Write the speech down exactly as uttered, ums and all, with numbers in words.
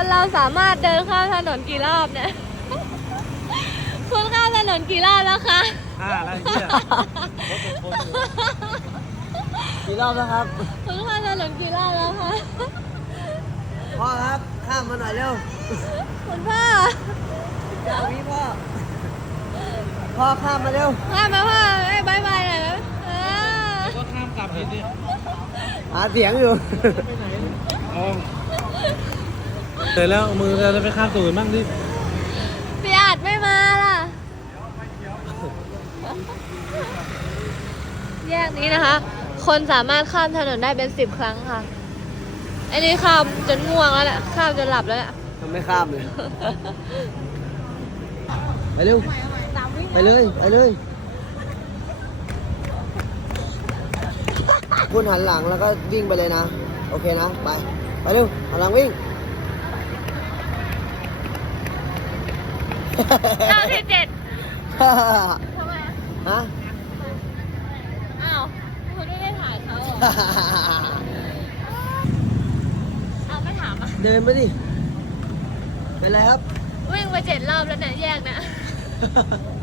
เราสามารถเดินข้ามถนนกี่รอบเนี่ยคุณข้ามถนนกี่รอบแล้วคะอ่าอะไรเนี่ยกี่รอบแล้วครับคุณข้ามถนนกี่รอบแล้วคะพ่อครับข้ามมาหน่อยเร็วคุณพ่อเจ้าพี่พ่อพ่อข้ามมาเร็วข้ามมาพ่อเอ้ยบายบายหน่อยนะก็ข้ามกลับดิหาเสียงอยู่ไปไหนอ๋อเสร็จแล้วมือเราจะไปข้ามตัวอื่นบ้างดิพี่อาจไม่มาล่ะแยกนี้นะคะคนสามารถข้ามถนนได้เป็นสิบครั้งค่ะไอ้นี่ข้ามจนง่วงแล้วแหละข้ามจนหลับแล้วแหละทำไม่ข้ามเลยไปเร็วไปเลยไปเลยคุณหันหลังแล้วก็วิ่งไปเลยนะโอเคนะไปไปเร็วหันหลังวิ่งเก้าที่เจ็ดทำไมฮะอ้าวคุณไม่ได้ถ่ายเขาเอาไม่ถามอ่ะเดินไปดิเป็นไรครับวิ่งไปเจ็ดรอบแล้วเนี่ยแยกนะ